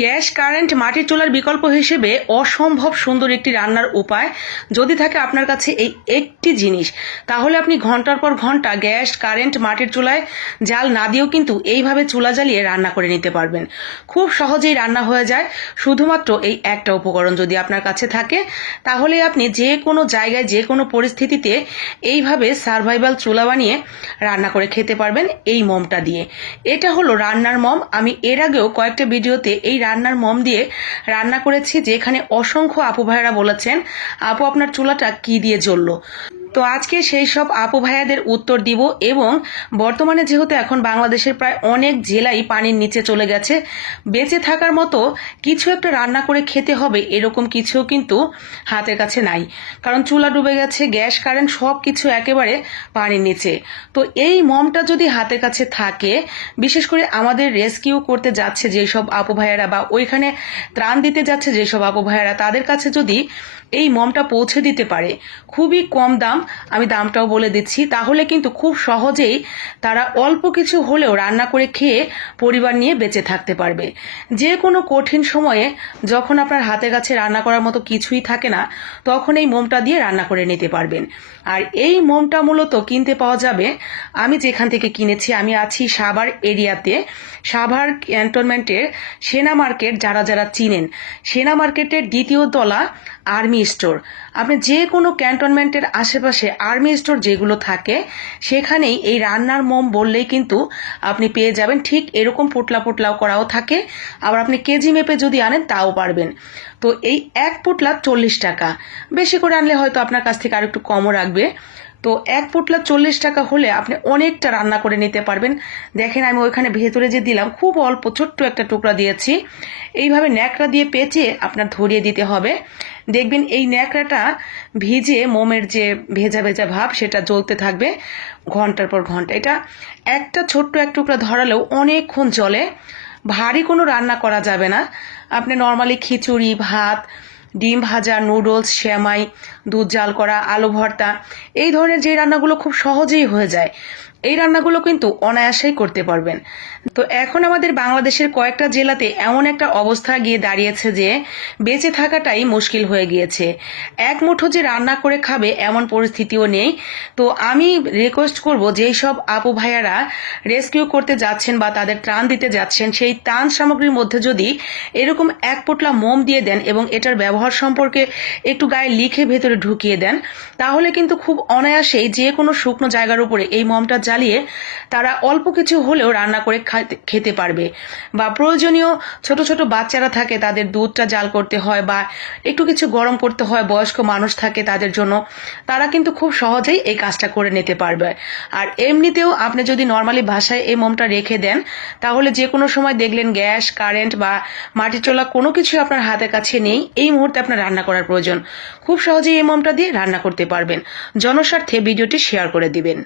Gas current মাটির চুলার বিকল্প হিসেবে অসম্ভব সুন্দর একটি রান্নার উপায় যদি থাকে আপনার কাছে এই একটি জিনিস, তাহলে আপনি ঘন্টার পর ঘন্টা গ্যাস কারেন্ট মাটির চুলায় জাল না দিয়েও কিন্তু এইভাবে চুলা জ্বালিয়ে রান্না করে নিতে পারবেন। খুব সহজেই রান্না হয়ে যায় শুধুমাত্র এই একটা উপকরণ যদি আপনার কাছে থাকে, তাহলে আপনি যে কোনো জায়গায় যে কোনো পরিস্থিতিতে এইভাবে সার্ভাইভাল চুলা বানিয়ে রান্না করে খেতে পারবেন এই মোমটা দিয়ে। এটা হলো রান্নার মোম। আমি এর আগেও কয়েকটা ভিডিওতে এই রান্নার মোম দিয়ে রান্না করেছি, যেখানে অসংখ্য আপু ভাইয়েরা বলেছেন আপু আপনার চুলাটা কি দিয়ে জ্বললো। তো আজকে সেই সব আপু ভাইয়াদের উত্তর দিব, এবং বর্তমানে যেহেতু এখন বাংলাদেশের প্রায় অনেক জেলাই পানির নিচে চলে গেছে, বেঁচে থাকার মতো কিছু একটা রান্না করে খেতে হবে এরকম কিছুও কিন্তু হাতের কাছে নাই, কারণ চুলা ডুবে গেছে, গ্যাস কারেন্ট সব কিছু একেবারে পানির নিচে। তো এই মমটা যদি হাতের কাছে থাকে, বিশেষ করে আমাদের রেস্কিউ করতে যাচ্ছে যেসব আপু ভাইয়ারা বা ওইখানে ত্রাণ দিতে যাচ্ছে যেসব আপু ভাইয়ারা, তাদের কাছে যদি এই মমটা পৌঁছে দিতে পারে, খুবই কম দাম, আমি দামটাও বলে দিচ্ছি, তাহলে কিন্তু খুব সহজেই তারা অল্প কিছু হলেও রান্না করে খেয়ে পরিবার নিয়ে বেঁচে থাকতে পারবে। যে কোনো কঠিন সময়ে যখন আপনার হাতের কাছে রান্না করার মতো কিছুই থাকে না, তখন এই মোমটা দিয়ে রান্না করে নিতে পারবেন। আর এই মোমটা মূলত কিনতে পাওয়া যাবে, আমি যেখান থেকে কিনেছি, আমি আছি সাভার এরিয়াতে, সাভার ক্যান্টনমেন্টের সেনা মার্কেট, যারা যারা চিনেন, সেনা মার্কেটের দ্বিতীয় তলা আর্মি স্টোর। আপনি যে কোনো ক্যান্টনমেন্টের আশেপাশে আর্মি স্টোর যেগুলো থাকে, সেখানেই এই রান্নার মোম বললেই কিন্তু আপনি পেয়ে যাবেন। ঠিক এরকম পোটলা পোটলাও করাও থাকে, আবার আপনি কেজি মেপে যদি আনেন তাও পারবেন। তো এই এক পোটলা 40 টাকা, বেশি করে আনলে হয়তো আপনার কাছ থেকে আর একটু কমও রাখবে। তো এক পোটলা 40 টাকা হলে আপনি অনেকটা রান্না করে নিতে পারবেন। দেখেন আমি ওইখানে ভেতরে যে দিলাম, খুব অল্প ছোট্ট একটা টুকরা দিয়েছি। এইভাবে ন্যাকড়া দিয়ে পেঁচে আপনার ধরিয়ে দিতে হবে। দেখবেন এই ন্যাকড়াটা ভিজে মোমের যে ভেজা ভেজা ভাব সেটা জ্বলতে থাকবে ঘন্টার পর ঘন্টা। এটা একটা ছোট্ট এক টুকরা ধরালেও অনেকক্ষণ জ্বলে। ভারী কোনো রান্না করা যাবে না। আপনি নর্মালি খিচুড়ি, ভাত, ডিম ভাজা, নুডলস, সেমাই, দুধ জাল করা, আলু ভর্তা, এই ধরনের যে রান্নাগুলো খুব সহজেই হয়ে যায়, এই রান্নাগুলো কিন্তু অনায়াসেই করতে পারবেন। তো এখন আমাদের বাংলাদেশের কয়েকটা জেলাতে এমন একটা অবস্থা গিয়ে দাঁড়িয়েছে যে বেঁচে থাকাটাই মুশকিল হয়ে গিয়েছে। এক মুঠো যে রান্না করে খাবে এমন পরিস্থিতিও নেই। তো আমি রিকোয়েস্ট করব, যেই সব আপু ভাইয়ারা রেস্কিউ করতে যাচ্ছেন বা তাদের ত্রাণ দিতে যাচ্ছেন, সেই ত্রাণ সামগ্রীর মধ্যে যদি এরকম এক পোটলা মোম দিয়ে দেন এবং এটার ব্যবহার সম্পর্কে একটু গায়ে লিখে ভেতরে ঢুকিয়ে দেন, তাহলে কিন্তু খুব অনায়াসেই যে কোনো শুকনো জায়গার উপরে এই মোমটা জ্বালিয়ে তারা অল্প কিছু হলেও রান্না করে খেতে পারবে। বা প্রয়োজনীয় ছোট ছোট বাচ্চারা থাকে, তাদের দুধটা জাল করতে হয় বা একটু কিছু গরম করতে হয়, বয়স্ক মানুষ থাকে তাদের জন্য, তারা কিন্তু খুব সহজেই এই কাজটা করে নিতে পারবে। আর এমনিতেও আপনি যদি নর্মালি বাসায় এই মোমটা রেখে দেন, তাহলে যে কোনো সময় দেখলেন গ্যাস কারেন্ট বা মাটির চুলা কোনো কিছু আপনার হাতের কাছে নেই, এই মুহূর্তে আপনার রান্না করার প্রয়োজন, খুব সহজেই এই মোমটা দিয়ে রান্না করতে পারবেন। জনস্বার্থে ভিডিওটি শেয়ার করে দিবেন।